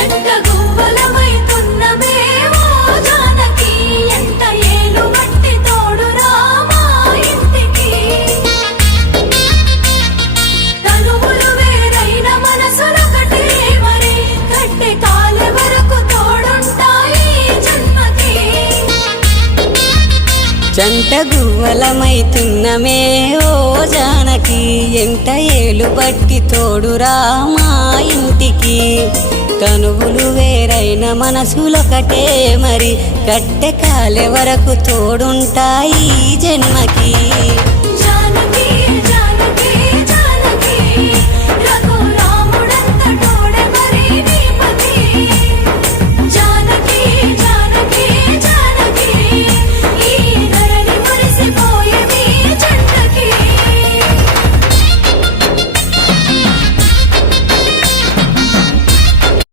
జంట గువ్వలమైతున్నమే ఓ జానకి ఎంత ఏలు బట్టి తోడురా మా ఇంటికి తనువులు వేరైన మనసులొకటే మరి కట్టె కాలే వరకు తోడుంటాయి జన్మకి జంట గువ్వలమైతున్నమే ఓ జానకి ఎంట ఏలు బట్టి తోడురా మా ఇంటికి తనువులు వేరైన మనసులొకటే మరి కట్టె కాలే వరకు తోడుంటాయి జన్మకి